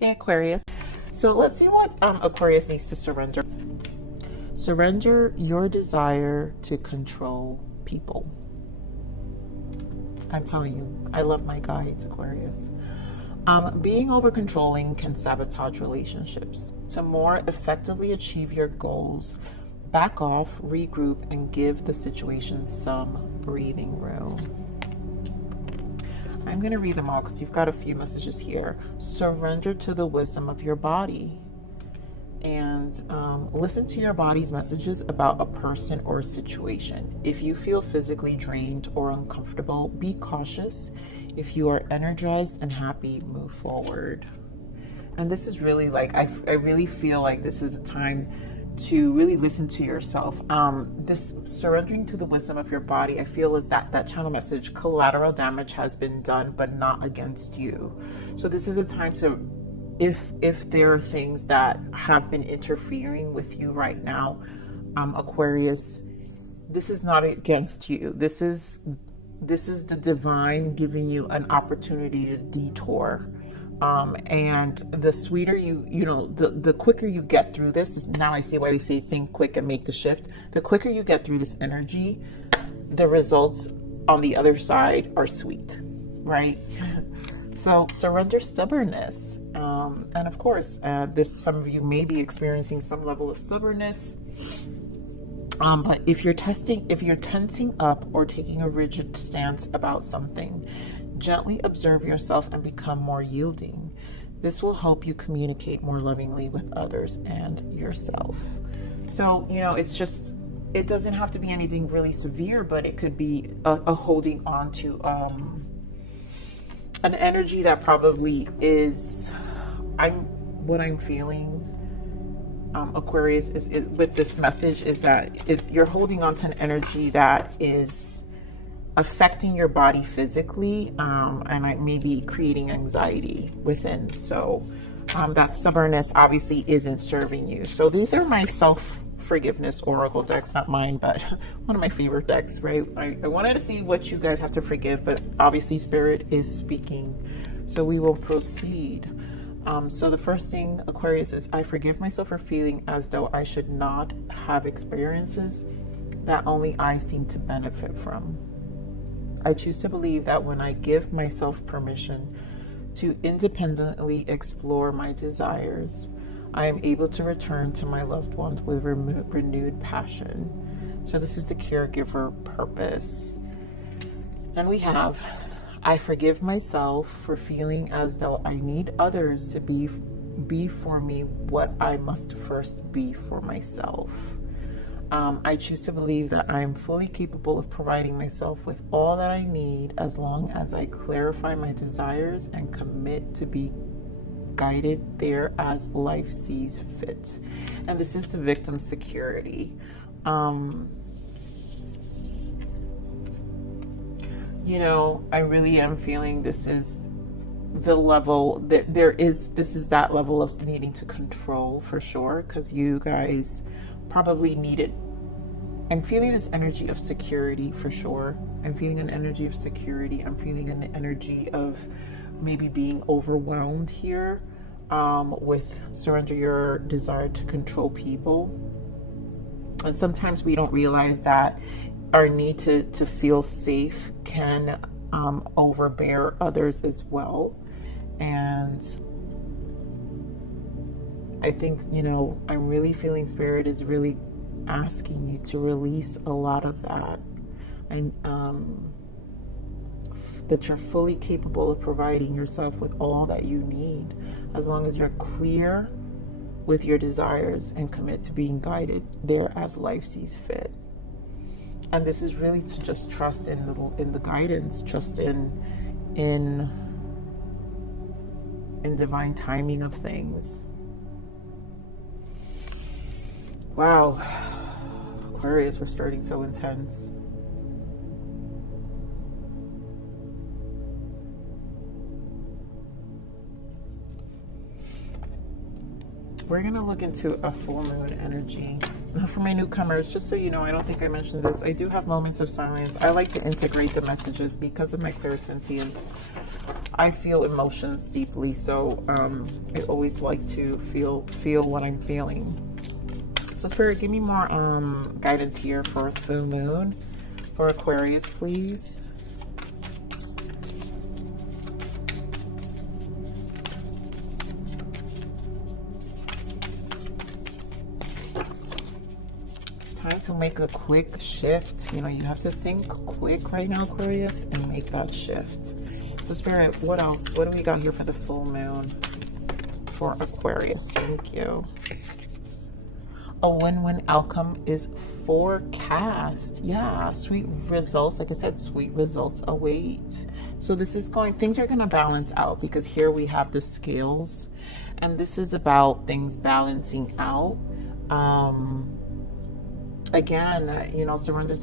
Hey Aquarius. So let's see what Aquarius needs to surrender. Surrender your desire to control people. I'm telling you, I love my guides, Aquarius. Being over controlling can sabotage relationships. To more effectively achieve your goals, back off, regroup, and give the situation some breathing room. I'm going to read them all because you've got a few messages here. Surrender to the wisdom of your body. And listen to your body's messages about a person or a situation. If you feel physically drained or uncomfortable, be cautious. If you are energized and happy, move forward. And this is really like, I really feel like this is a time to really listen to yourself. This surrendering to the wisdom of your body, I feel is that channel message, collateral damage has been done, but not against you. So this is a time to, if there are things that have been interfering with you right now, Aquarius, this is not against you. This is the divine giving you an opportunity to detour. And the sweeter the quicker you get through this, now I see why they say think quick and make the shift. The quicker you get through this energy, the results on the other side are sweet, right? So surrender stubbornness. And of course, some of you may be experiencing some level of stubbornness. But if you're tensing up or taking a rigid stance about something, gently observe yourself and become more yielding. This will help you communicate more lovingly with others and yourself. So, it doesn't have to be anything really severe, but it could be a holding on to an energy that probably is, what I'm feeling, Aquarius, is with this message is that you're holding on to an energy that is affecting your body physically, and maybe creating anxiety within. So that stubbornness obviously isn't serving you. So these are my self-forgiveness oracle decks, not mine, but one of my favorite decks, right? I wanted to see what you guys have to forgive, but obviously Spirit is speaking. So we will proceed. So the first thing, Aquarius, is I forgive myself for feeling as though I should not have experiences that only I seem to benefit from. I choose to believe that when I give myself permission to independently explore my desires, I am able to return to my loved ones with renewed passion. So this is the caregiver purpose. Then we have, I forgive myself for feeling as though I need others to be for me what I must first be for myself. I choose to believe that I am fully capable of providing myself with all that I need as long as I clarify my desires and commit to be guided there as life sees fit. And this is the victim security. I really am feeling this is the level that this is that level of needing to control for sure, because you guys probably need it. I'm feeling this energy of security for sure. I'm feeling an energy of security. I'm feeling an energy of maybe being overwhelmed here with surrender your desire to control people. And sometimes we don't realize that our need to feel safe can overbear others as well. And I think, I'm really feeling Spirit is really asking you to release a lot of that, and that you're fully capable of providing yourself with all that you need as long as you're clear with your desires and commit to being guided there as life sees fit. And this is really to just trust in the guidance, trust in divine timing of things. Wow, Aquarius, we're starting so intense. We're going to look into a full moon energy. For my newcomers, just so you know, I don't think I mentioned this, I do have moments of silence. I like to integrate the messages because of my clairsentience. I feel emotions deeply, so I always like to feel what I'm feeling. So Spirit, give me more guidance here for full moon for Aquarius, please. It's time to make a quick shift. You know, you have to think quick right now, Aquarius, and make that shift. So Spirit, what else? What do we got here for the full moon for Aquarius? Thank you. A win-win outcome is forecast. Yeah, sweet results. Like I said, sweet results await. So this is things are going to balance out, because here we have the scales, and this is about things balancing out. Again, you know, surrender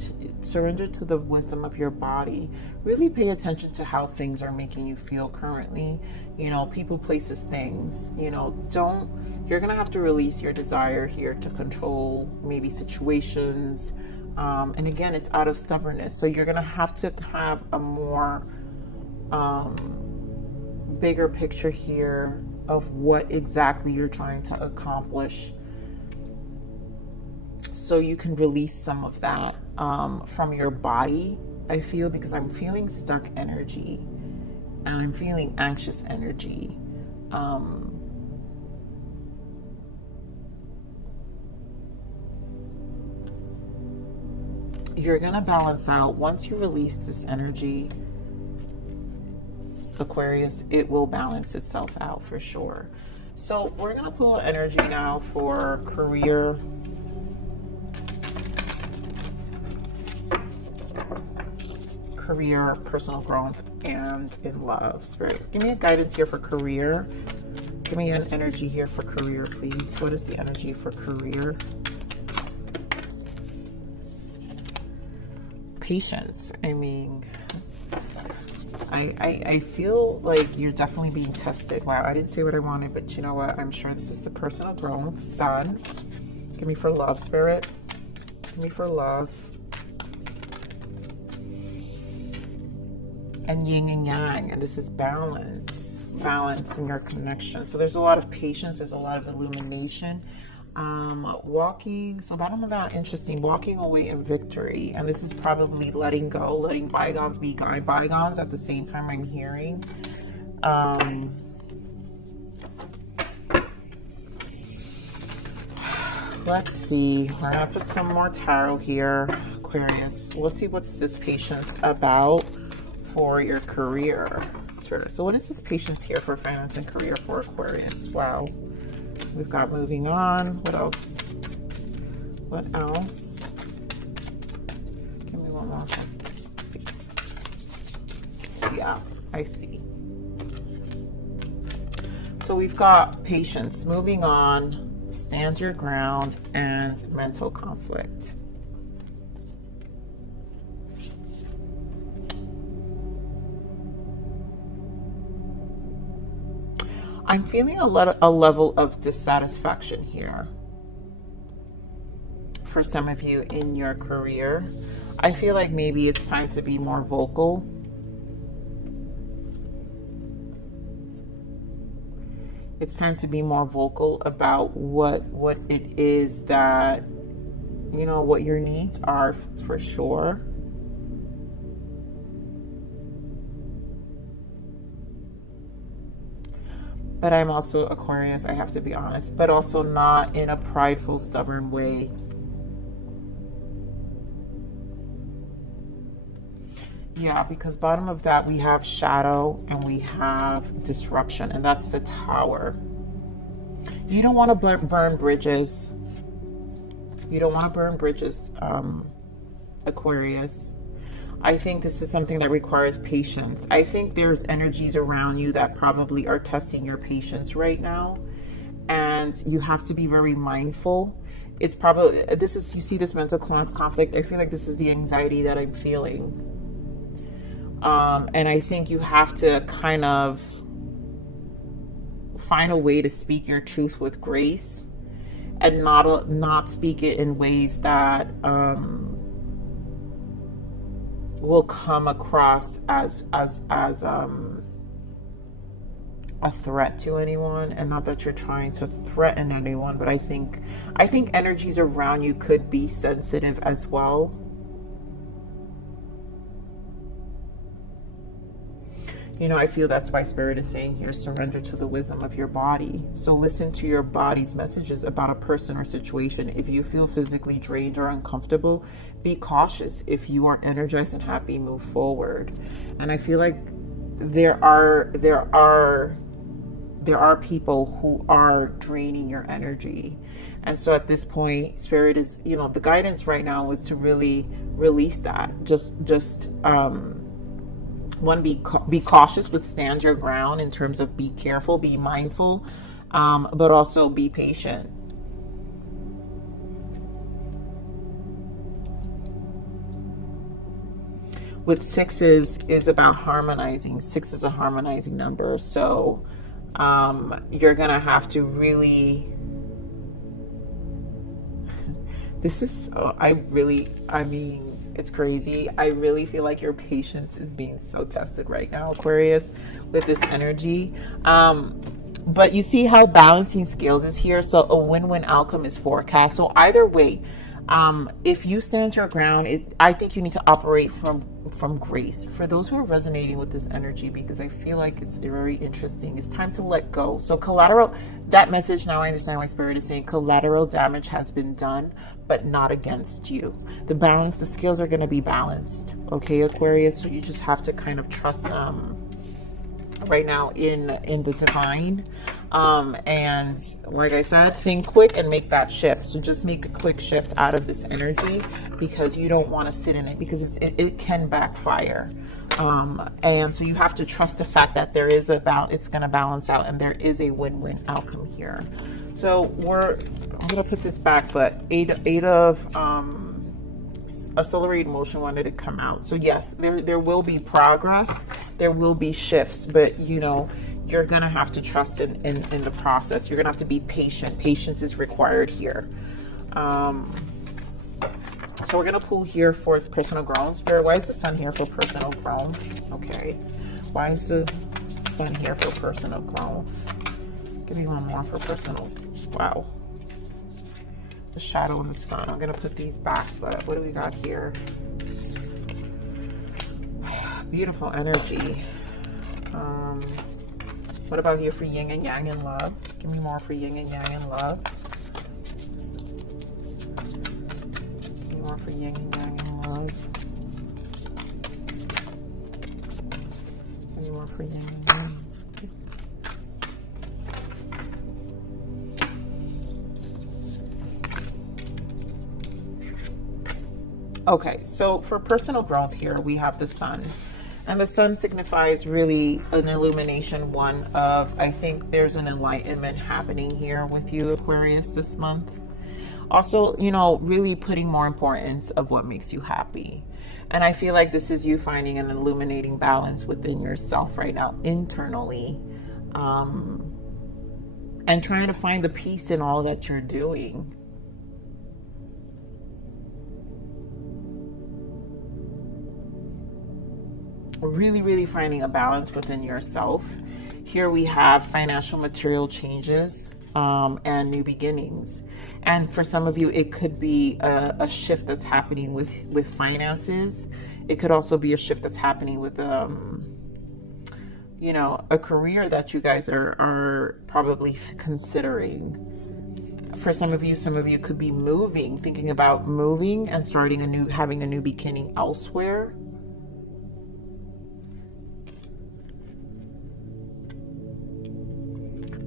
to the wisdom of your body. Really pay attention to how things are making you feel currently. You know, people, places, things. You know, you're gonna have to release your desire here to control maybe situations. And again, it's out of stubbornness. So you're gonna have to have a more bigger picture here of what exactly you're trying to accomplish, so you can release some of that from your body, I feel, because I'm feeling stuck energy and I'm feeling anxious energy. You're gonna balance out once you release this energy, Aquarius. It will balance itself out for sure. So we're gonna pull energy now for career, personal growth, and in love. Spirit, give me a guidance here for career. Give me an energy here for career, please. What is the energy for career? Patience. I mean, I feel like you're definitely being tested. Wow, I didn't say what I wanted, but you know what? I'm sure this is the personal growth. Sun. Give me for love, Spirit. Give me for love. And yin and yang, and this is balance in your connection. So there's a lot of patience, there's a lot of illumination. Walking, so bottom of that, interesting, walking away in victory. And this is probably letting go, letting bygones be bygones at the same time, I'm hearing. Let's see, we're gonna put some more tarot here, Aquarius. We'll see what's this patience about for your career. So what is this patience here for finance and career for Aquarius? Wow. We've got moving on. What else? What else? Give me one more. Yeah, I see. So we've got patience, moving on, stand your ground, and mental conflict. I'm feeling a level of dissatisfaction here for some of you in your career. I feel like maybe it's time to be more vocal. It's time to be more vocal about what it is that, you know, what your needs are for sure. But I'm also Aquarius, I have to be honest, but also not in a prideful, stubborn way. Yeah, because bottom of that, we have shadow and we have disruption, and that's the Tower. You don't want to burn bridges. You don't want to burn bridges, Aquarius. I think this is something that requires patience. I think there's energies around you that probably are testing your patience right now, and you have to be very mindful. It's probably, this is, you see this mental conflict. I feel like this is the anxiety that I'm feeling. And I think you have to kind of find a way to speak your truth with grace, and not speak it in ways that will come across as a threat to anyone, and not that you're trying to threaten anyone, but I think energies around you could be sensitive as well. You know, I feel that's why Spirit is saying here, surrender to the wisdom of your body. So listen to your body's messages about a person or situation. If you feel physically drained or uncomfortable, be cautious. If you are energized and happy, move forward. And I feel like there are people who are draining your energy. And so at this point, Spirit is, you know, the guidance right now is to really release that. One, be cautious, withstand your ground in terms of be careful, be mindful, but also be patient. With sixes is about harmonizing. 6 is a harmonizing number. So you're going to have to really, this is, I mean, it's crazy. I really feel like your patience is being so tested right now, Aquarius, with this energy. But you see how balancing scales is here. So a win-win outcome is forecast. So either way, if you stand your ground, I think you need to operate from grace. For those who are resonating with this energy, because I feel like it's very interesting, it's time to let go. So collateral, that message, now I understand why Spirit is saying collateral damage has been done, but not against you. The scales are going to be balanced. Okay, Aquarius. So you just have to kind of trust right now in the divine, and like I said, think quick and make that shift. So just make a quick shift out of this energy, because you don't want to sit in it, because it can backfire, and so you have to trust the fact that there is it's going to balance out, and there is a win-win outcome here. So I'm going to put this back, but eight of accelerated motion wanted to come out. So yes, there will be progress, there will be shifts, but you know, you're gonna have to trust in the process. You're gonna have to be patient. Patience is required here. So we're gonna pull here for personal growth. Spirit, why is the sun here for personal growth? Okay, why is the sun here for personal growth? Give me one more for personal. Wow, the shadow and the sun. I'm gonna put these back, but what do we got here? Beautiful energy. What about here for yin and yang in love? Give me more for yin and yang in love. Give me more for yin and yang in love. Give me more for yin and yang. Okay, so for personal growth here, we have the sun. And the sun signifies really an illumination, one of, I think there's an enlightenment happening here with you, Aquarius, this month. Also, you know, really putting more importance of what makes you happy. And I feel like this is you finding an illuminating balance within yourself right now, internally. And trying to find the peace in all that you're doing. Really finding a balance within yourself. Here we have financial material changes and new beginnings. And for some of you, it could be a shift that's happening with finances. It could also be a shift that's happening with you know, a career that you guys are probably considering. For some of you could be moving, thinking about moving and having a new beginning elsewhere.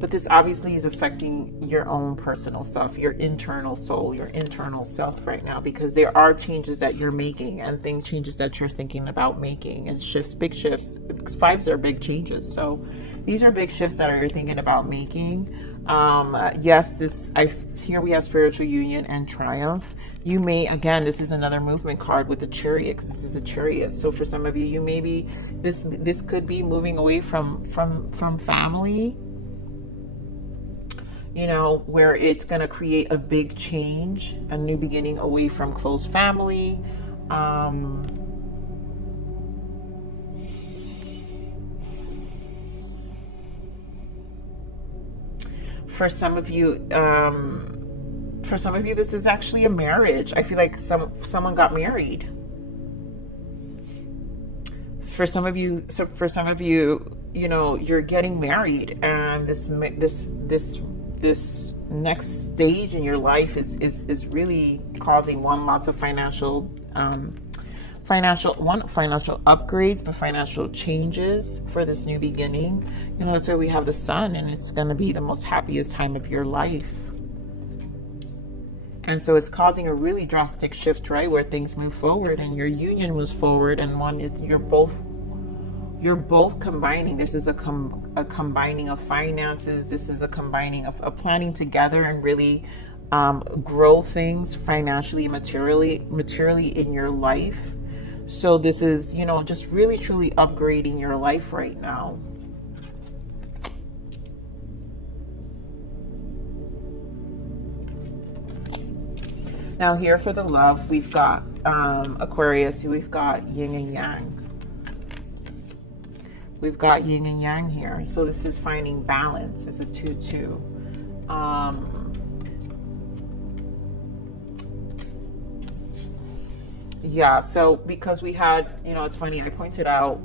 But this obviously is affecting your own personal self, your internal soul, your internal self right now, because there are changes that you're making and changes that you're thinking about making, and shifts, big shifts. Because 5s are big changes. So these are big shifts that you're thinking about making. Yes, here we have spiritual union and triumph. You may, again, this is another movement card with the Chariot, because this is a Chariot. So for some of you, you may be, this could be moving away from family, you know, where it's going to create a big change, a new beginning away from close family. For some of you, this is actually a marriage. I feel like someone got married. For some of you, you know, you're getting married, and this next stage in your life is really causing lots of financial upgrades, but financial changes for this new beginning. You know, that's where we have the sun, and it's going to be the most happiest time of your life. And so it's causing a really drastic shift, right, where things move forward, and your union was forward, and you're both combining. This is a combining of finances. This is a combining of planning together and really grow things financially and materially in your life. So this is, you know, just really truly upgrading your life right now. Now here for the love, we've got Aquarius, we've got yin and yang. We've got yin and yang here. So this is finding balance. It's a 2-2. Yeah, so because we had, you know, it's funny, I pointed out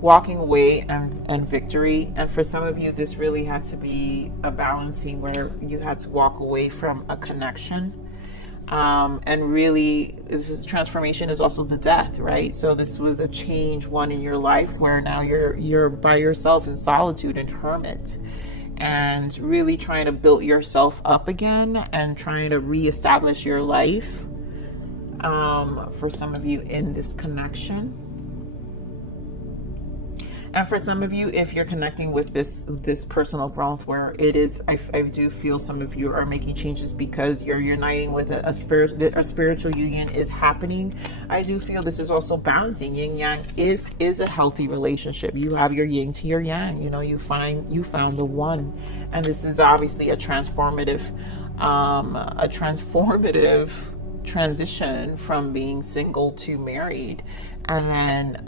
walking away and victory. And for some of you, this really had to be a balancing where you had to walk away from a connection. And really, transformation is also the death, right? So this was a change, one in your life where now you're by yourself in solitude and hermit, and really trying to build yourself up again and trying to reestablish your life. For some of you in this connection. And for some of you, if you're connecting with this personal growth where it is, I do feel some of you are making changes because you're uniting with a spiritual union is happening. I do feel this is also balancing. Yin yang is a healthy relationship. You have your yin to your yang. You know, you found the one, and this is obviously a transformative transition from being single to married. And then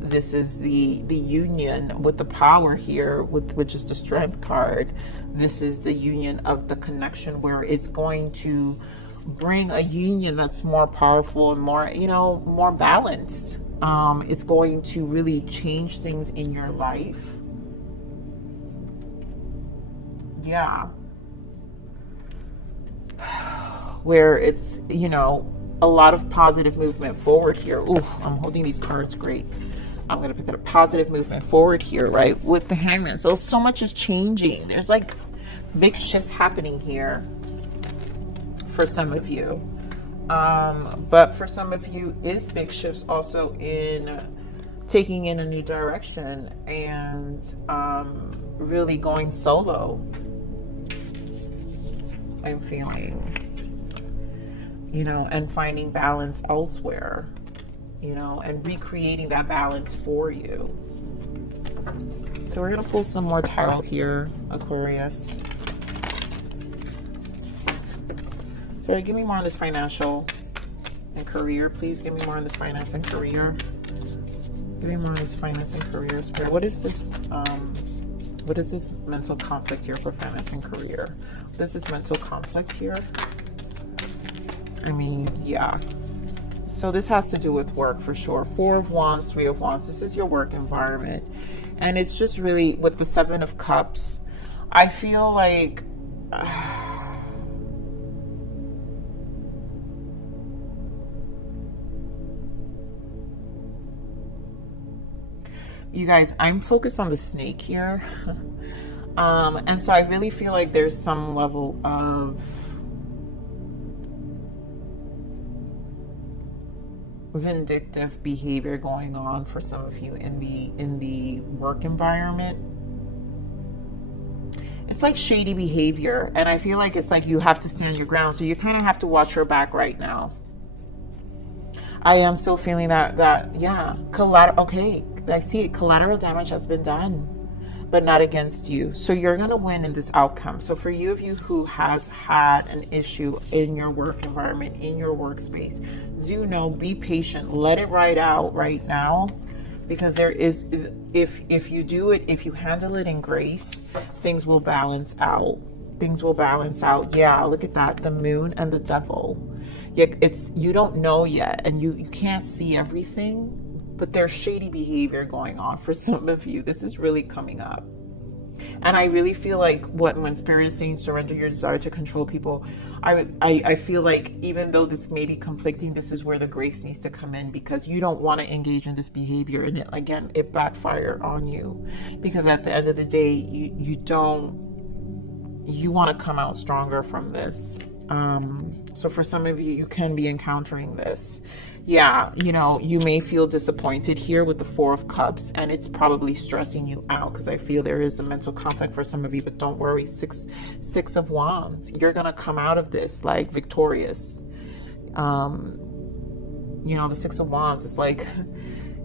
this is the union with the power here, which is the strength card. This is the union of the connection where it's going to bring a union that's more powerful and more, you know, more balanced. It's going to really change things in your life. Yeah. Where it's, you know, a lot of positive movement forward here. Ooh, I'm holding these cards great. I'm going to pick up a positive movement forward here, right, with the Hangman. So much is changing. There's like big shifts happening here for some of you. But for some of you, is big shifts also in taking in a new direction and really going solo. I'm feeling, you know, and finding balance elsewhere, you know, and recreating that balance for you. So we're going to pull some more tarot here, Aquarius. So give me more on this financial and career, please. Give me more on this finance and career. Give me more on this finance and career, Spirit. What is this mental conflict here for finance and career? What is this mental conflict here? I mean, yeah. So this has to do with work for sure. 4 of Wands, 3 of Wands. This is your work environment. And it's just really, with the 7 of Cups, I feel like... you guys, I'm focused on the snake here. And so I really feel like there's some level of vindictive behavior going on for some of you in the work environment. It's like shady behavior, and I feel like it's like you have to stand your ground, so you kind of have to watch your back right now. I am still feeling that yeah, collateral. Okay, I see it. Collateral damage has been done, but not against you. So you're going to win in this outcome. So for you of you who has had an issue in your work environment, in your workspace, do know, be patient. Let it ride out right now, because there is, if you do it, if you handle it in grace, things will balance out. things will balance out. Yeah, look at that, the moon and the devil. Yeah, it's, you don't know yet, and you can't see everything, but there's shady behavior going on for some of you. This is really coming up. And I really feel like when Spirit is saying surrender your desire to control people, I feel like even though this may be conflicting, this is where the grace needs to come in, because you don't want to engage in this behavior, and it backfire on you, because at the end of the day, you want to come out stronger from this. So for some of you, you can be encountering this. Yeah, you know, you may feel disappointed here with the Four of Cups, and it's probably stressing you out, because I feel there is a mental conflict for some of you, but don't worry. Six of Wands, you're gonna come out of this like victorious. You know, the Six of Wands, it's like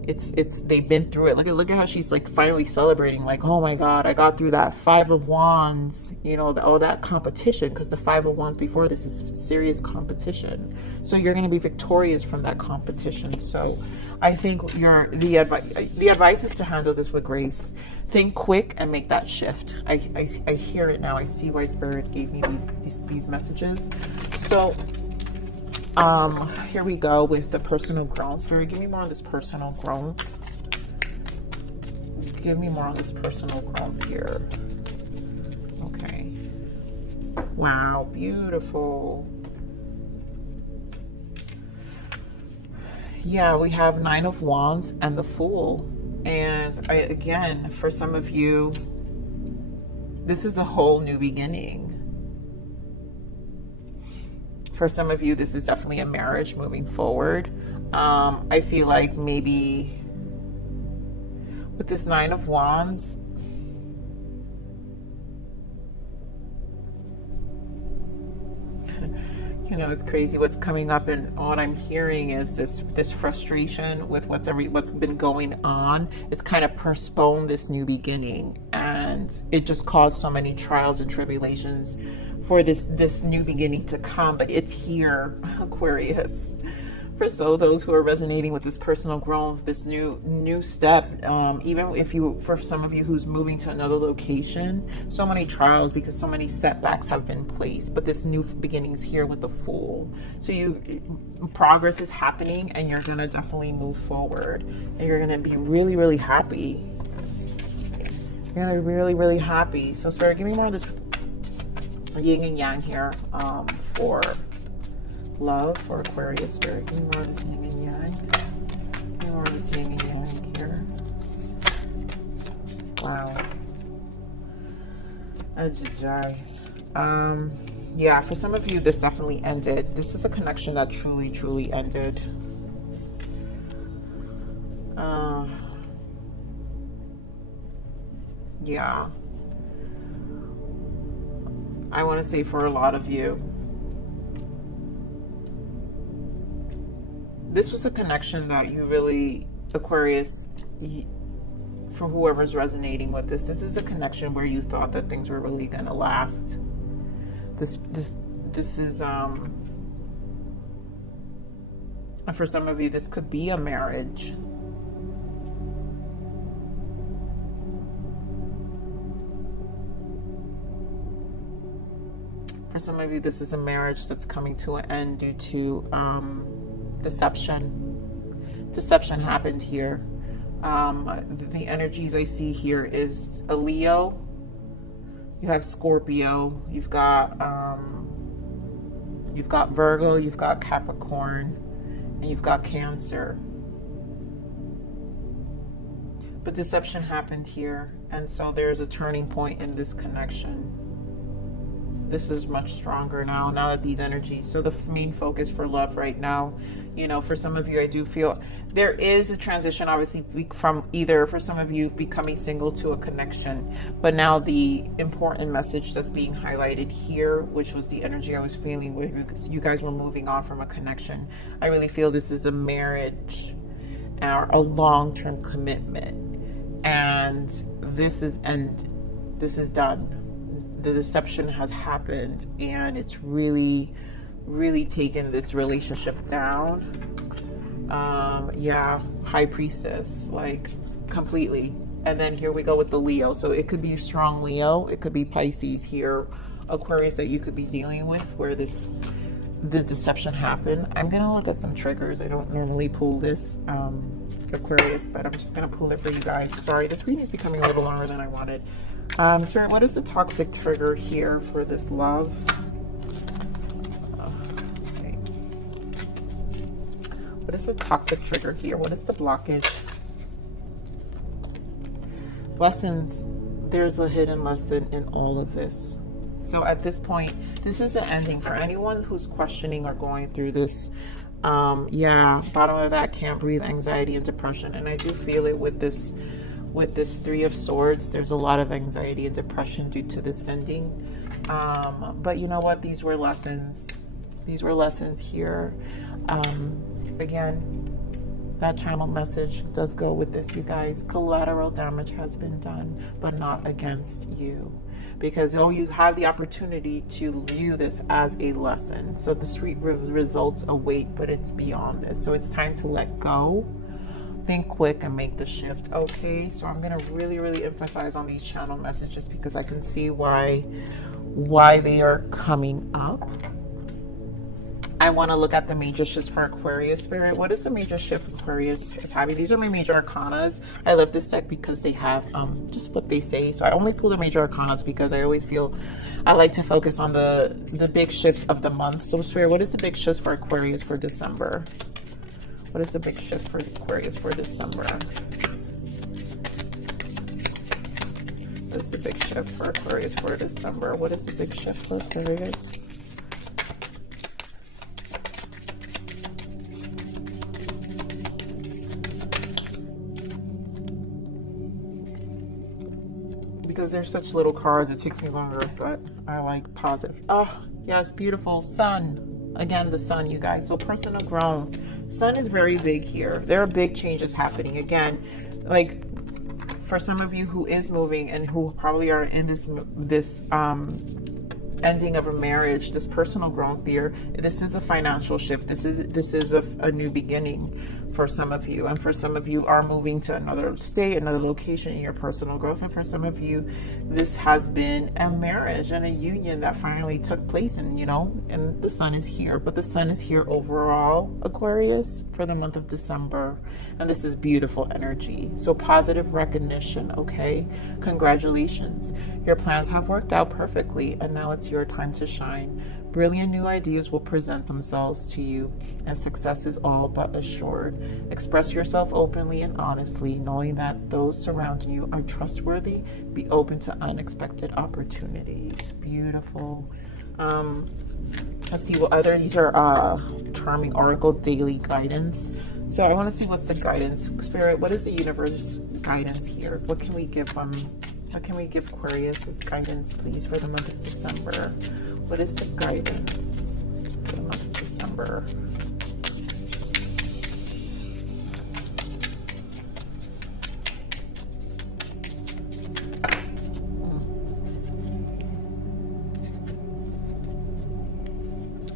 it's they've been through it. Look at how she's like finally celebrating, like, oh my God, I got through that. Five of Wands, you know, all that competition, because the Five of Wands before this is serious competition. So you're going to be victorious from that competition. So I think the advice is to handle this with grace. Think quick and make that shift. I hear it now. I see why Spirit gave me these messages. So here we go with the personal growth. Spirit, give me more on this personal growth. Give me more on this personal growth here. Okay. Wow, beautiful. Yeah, we have Nine of Wands and the Fool. And again, for some of you, this is a whole new beginning. For some of you, this is definitely a marriage moving forward. I feel like maybe with this Nine of Wands, you know, it's crazy what's coming up, and what I'm hearing is this frustration with what's been going on. It's kind of postponed this new beginning, and it just caused so many trials and tribulations for this new beginning to come. But it's here, Aquarius. For those who are resonating with this personal growth, this new step, even if for some of you who's moving to another location, so many trials because so many setbacks have been placed, but this new beginning is here with the Fool. So progress is happening, and you're gonna definitely move forward, and you're gonna be really, really happy. You're gonna be really, really happy. So Spirit, give me more of this yin and yang here for love for Aquarius. Spirit, give me more of this yin and yang. Give me more of this yin and yang here. Wow. Ajajai. Yeah, for some of you, this definitely ended. This is a connection that truly, truly ended. Yeah. I want to say for a lot of you, this was a connection that you really, Aquarius, for whoever's resonating with this is a connection where you thought that things were really going to last. This is, and for some of you, this could be a marriage. For some of you, this is a marriage that's coming to an end due to deception. Deception happened here. The energies I see here is a Leo. You have Scorpio. You've got Virgo. You've got Capricorn, and you've got Cancer. But deception happened here, and so there's a turning point in this connection. This is much stronger now that these energies, so the main focus for love right now, you know, for some of you, I do feel there is a transition, obviously, from either for some of you becoming single to a connection. But now the important message that's being highlighted here, which was the energy I was feeling with you guys were moving on from a connection. I really feel this is a marriage or a long-term commitment, and this is done. The deception has happened, and it's really, really taken this relationship down. Yeah, High Priestess, like completely. And then here we go with the Leo. So it could be strong Leo, it could be Pisces here, Aquarius, that you could be dealing with where the deception happened. I'm gonna look at some triggers. I don't normally pull this Aquarius, but I'm just gonna pull it for you guys. Sorry, this reading is becoming a little longer than I wanted. Spirit, what is the toxic trigger here for this love? Okay. What is the toxic trigger here? What is the blockage? Lessons. There's a hidden lesson in all of this. So at this point, this is an ending for anyone who's questioning or going through this. Yeah, bottom of that, can't breathe, anxiety and depression. And I do feel it with this Three of Swords. There's a lot of anxiety and depression due to this ending. But you know what? These were lessons. These were lessons here. Again, that channel message does go with this, you guys. Collateral damage has been done, but not against you. Because you have the opportunity to view this as a lesson. So the sweet results await, but it's beyond this. So it's time to let go. Think quick and make the shift. Okay, so I'm going to really, really emphasize on these channel messages because I can see why they are coming up. I want to look at the major shifts for Aquarius, Spirit. What is the major shift Aquarius is having? These are my major arcanas. I love this deck because they have just what they say. So I only pull the major arcanas because I always feel I like to focus on the big shifts of the month. So Spirit, what is the big shifts for Aquarius for December? What is the big shift for Aquarius for December? What is the big shift for Aquarius for December? What is the big shift for Aquarius? Because they're such little cards, it takes me longer, but I like positive. Oh, yes, beautiful. Sun. Again, the sun, you guys. So personal growth. Sun is very big here. There are big changes happening. Again, like for some of you who is moving and who probably are in this ending of a marriage, this personal growth here, this is a financial shift. This is a new beginning for some of you, and for some of you are moving to another state, another location in your personal growth, and for some of you this has been a marriage and a union that finally took place, and and the sun is here. But the sun is here overall, Aquarius, for the month of December, and this is beautiful energy. So positive recognition. Okay, congratulations, your plans have worked out perfectly, and now it's your time to shine. Brilliant new ideas will present themselves to you, and success is all but assured. Express yourself openly and honestly, knowing that those surrounding you are trustworthy. Be open to unexpected opportunities. Beautiful. Let's see what other, these are Charming Oracle daily guidance. So I want to see what's the guidance. Spirit, what is the universe guidance here? What can we give what can we give Aquarius as guidance, please, for the month of December? What is the guidance for the month of December?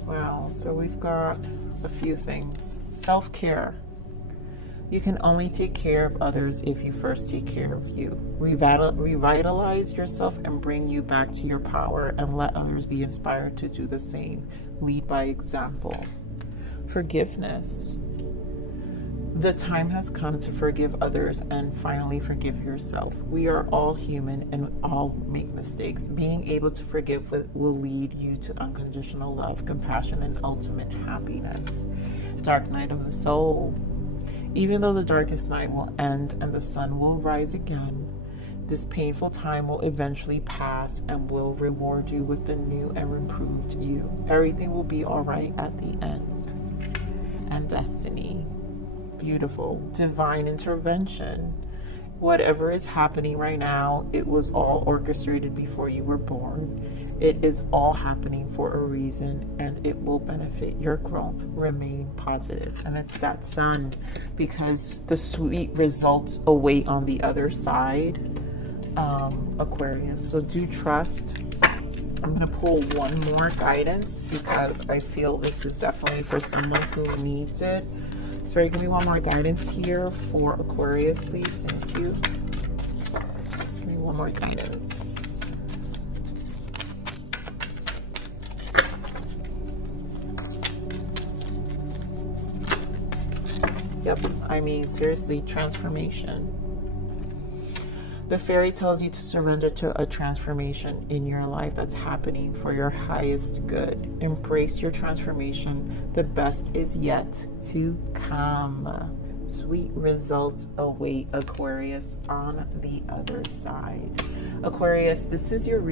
Wow, so we've got a few things. Self-care. You can only take care of others if you first take care of you. Revitalize yourself and bring you back to your power, and let others be inspired to do the same. Lead by example. Forgiveness. The time has come to forgive others and finally forgive yourself. We are all human and all make mistakes. Being able to forgive will lead you to unconditional love, compassion, and ultimate happiness. Dark night of the soul. Even though the darkest night will end and the sun will rise again, this painful time will eventually pass and will reward you with the new and improved you. Everything will be all right at the end. And destiny. Beautiful. Divine intervention. Whatever is happening right now, it was all orchestrated before you were born. It is all happening for a reason, and it will benefit your growth. Remain positive. And it's that sun, because the sweet results await on the other side, Aquarius. So do trust. I'm going to pull one more guidance because I feel this is definitely for someone who needs it. Spirit, give me one more guidance here for Aquarius, please. Thank you. Give me one more guidance. Yep, I mean, seriously, transformation. The fairy tells you to surrender to a transformation in your life that's happening for your highest good. Embrace your transformation. The best is yet to come. Sweet results await, Aquarius, on the other side. Aquarius, this is your reading.